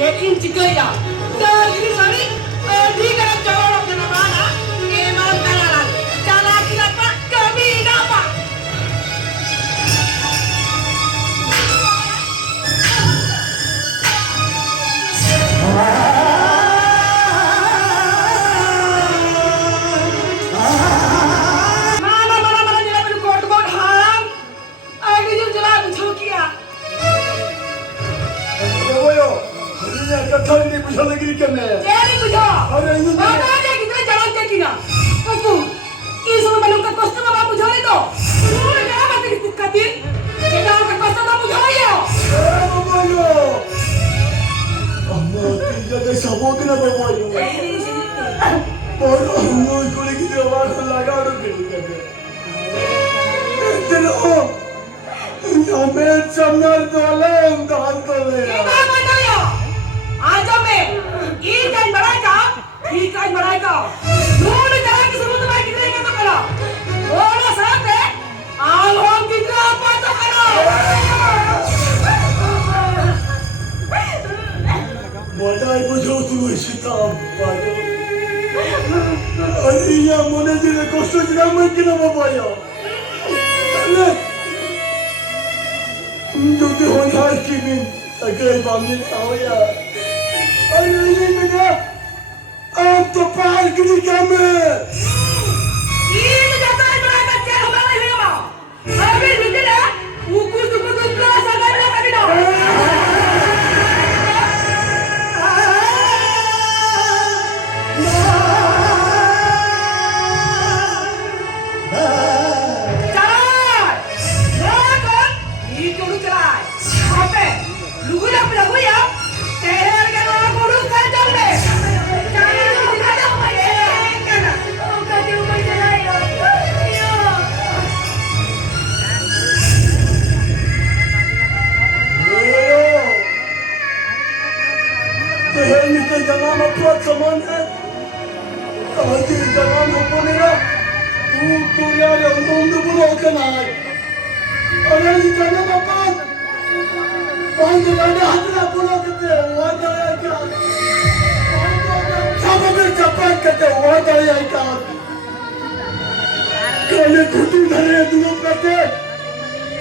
Kekin juga ya. Dan ini sari di kana jawab na mana emang kanalan. Cara kita kami dapat. Mana jalan menuju kot haram. Aku jum jalan butuh kia. कथा नहीं पूछा लगी क्या मैं तेरी बुझा अरे यूं बाबा ने कितने जलन देखी ना कपू इस समय लोग का कष्ट बाबा बुझा नहीं तो उन्होंने क्या बात की दिक्कत थी जेटा का कष्ट बाबा बुझा ही हो ए बाबा यो अम्मा तीजा के सबों के ना बाबा यो और हम को लेके दीवार से लगा और गिर गए इतना हमें चमन वाले उदान कर ले आजो में ये काज बढ़ाएगा ये काज बढ़ाएगा नून जरा की जरूरत है कितने का तो करा और साथ है आलोम कितना आपा तो करा बड़ाई बुझो तू इसी काम पायो अरे या मोने जी ने कष्ट जिना मैं किना बाबाया अरे जो ते हो यार की बिन अगर बांधे आओ यार अरे ये मेरा आप तो पार की क्या मैं ये मुझे तो बड़ा बच्चा हमारा नहीं हुआ अभी रुके ना वो कुछ प्लास अगर ना कभी ना जमाना बहुत समान है आज जमाना बोलेगा तू यार उन्होंने बोला क्या ना अरे ये जमाना पास पांच लड़े हाथ ना बोला करते हुआ जाए क्या सब में चपाट करते हुआ जाए क्या कले घुटू धरे दूर करते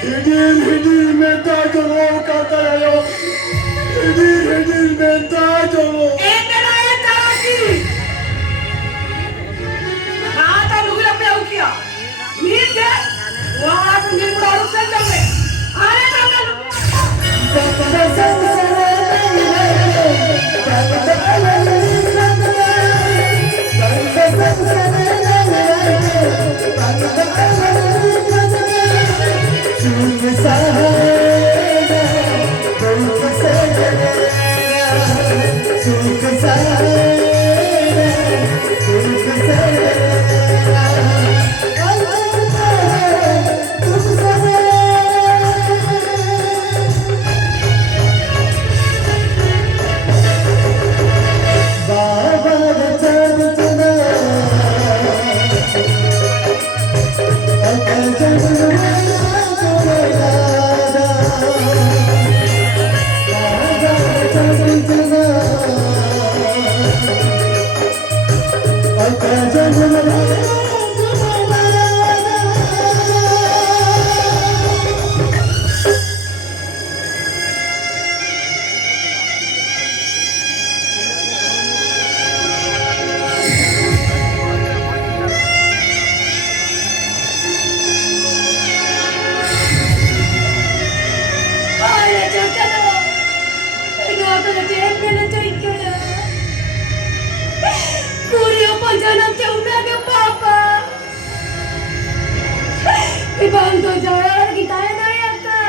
हिडी में ताजो रोल करता रहो हिडी में ताजो Bang to jaya kita na yaka.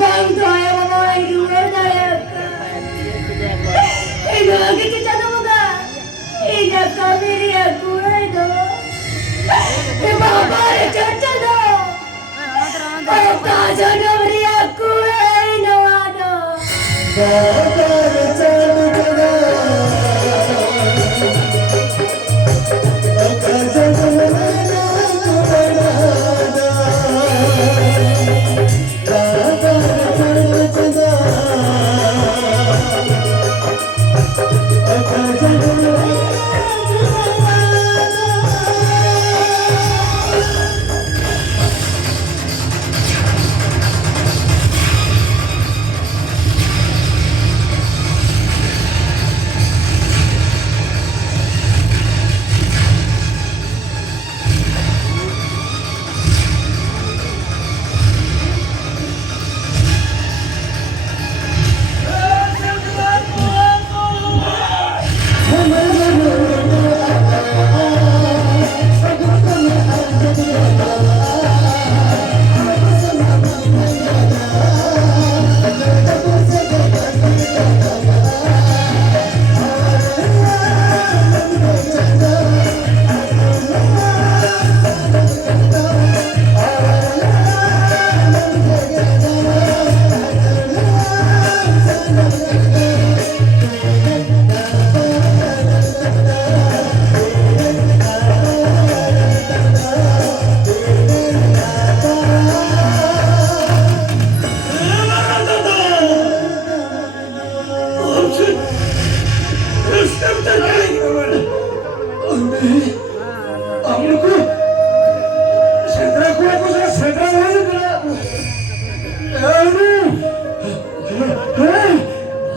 Bang to ay mama idu na yaka. Idu agi kita na mga. Ida kamiri aku idu. Baba re chacha do. Baba jana meri aku idu ado. Baba re chacha do. Baba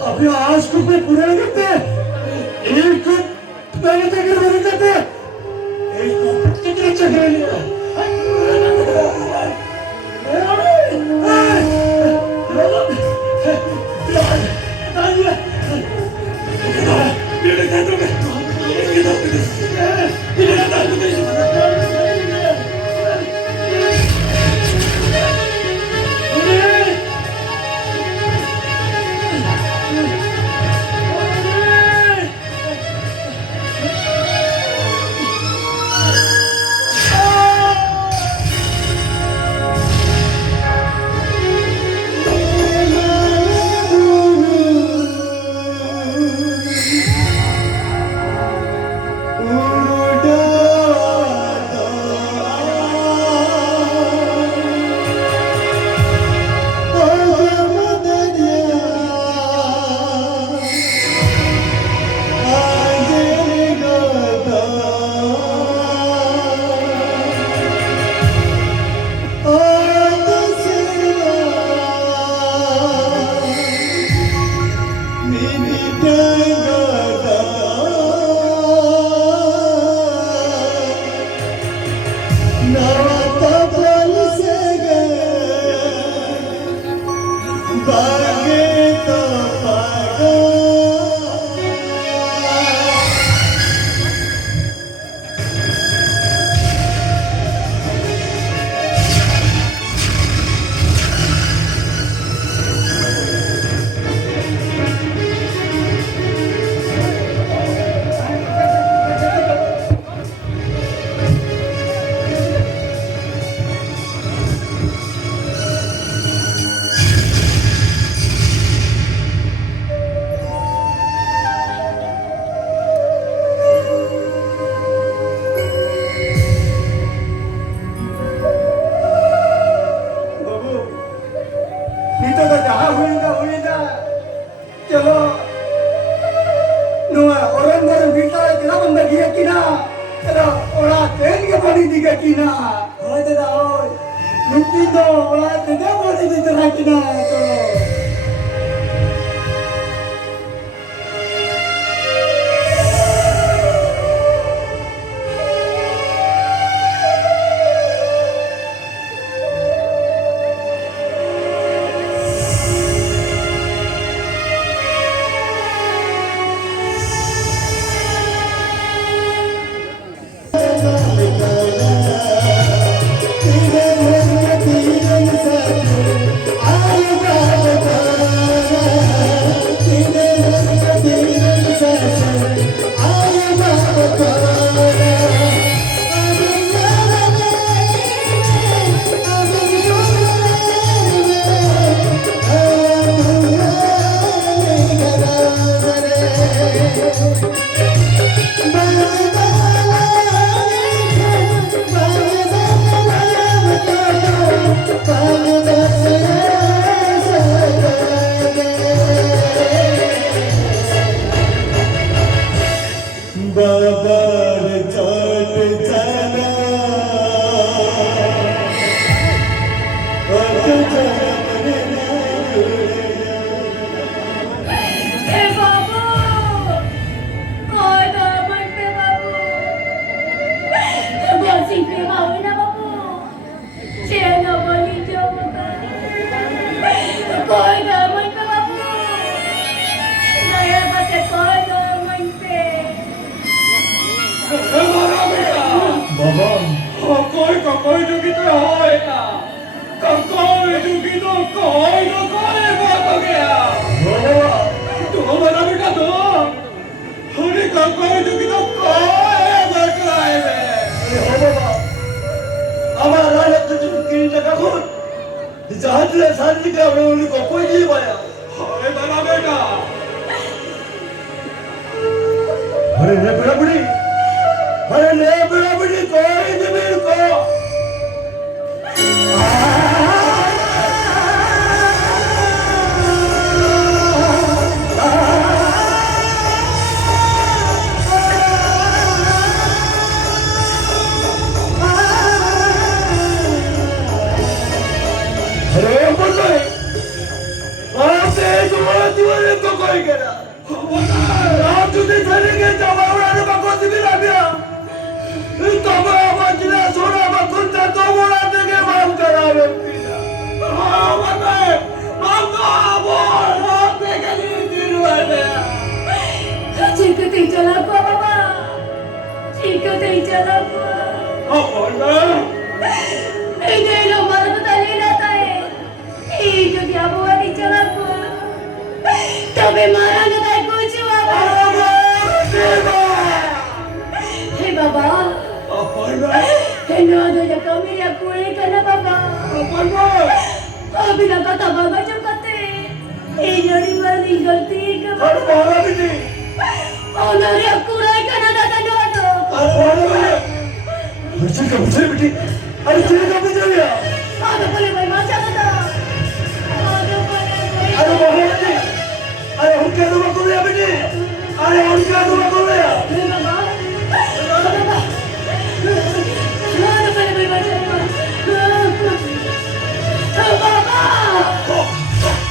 अभी आज को कोई पूरा नहीं करते एक मैंने तक नहीं करते एक को कितने चक्कर लिया चलो नुआ orang orang kita kita membagi kina kita orang ten ke bani diga kina hoy tada hoy mungkin do orang tidak boleh bicara kina to कोई जो की तो होएगा कोई जो की तो कोई बात हो गया तू हमारा बेटा तो अरे कोई जो की तो कोई बात कराए हो बाबा हमारा लग तो की जगह को जहाज ले सारी के उन्होंने को कोई नहीं पाया अरे बड़ा बेटा अरे ले बड़ा बड़ी कोई जमीन को अरे बोल semua tuan kau kau kena. Aku tu tadi kita bawa ada bakal sembilan dia. Itu apa jelas orang bakal tak tahu orang tu ke mana kerana. Mana? Mana boleh apa kali di luar dia. Jika tidak apa bapa, jika tidak apa. Apa nak? Ini lembar petani datang. Itu dia buat di jalan apa. Tapi marah datang kucu apa. Hei bapa. Apa nak? Hendak ada yang kami yang kuih kerana bapa. Apa nak? Bila kata bapa cakap ini rimba tinggal tiga. Ada mana ini? Oh nari aku rai kerana datang dua. Apa nak? Macam kamu cari beti. Ada cari kamu cari ya? Ada boleh main macam ada. Ada boleh main. Ada mana ini? Ada hukar tu bakal ya beti. Ada hukar tu bakal ya. Bapa. Bapa. Ada boleh main macam ada. Bapa.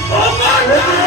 Apa nak?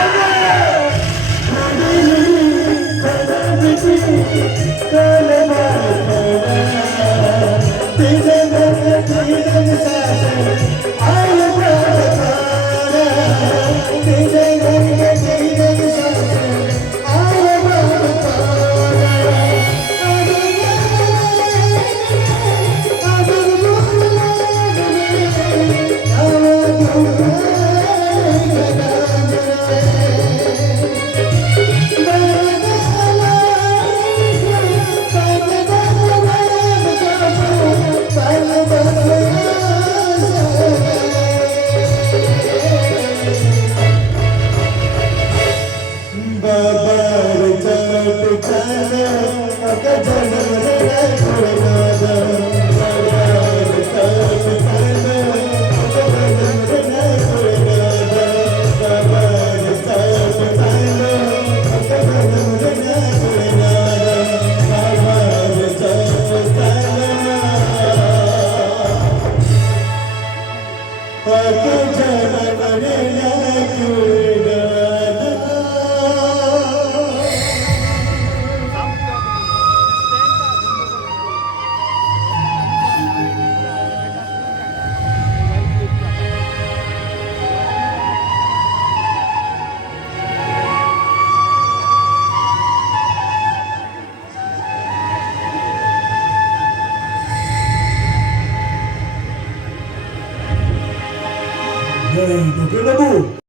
Bagaimana bu?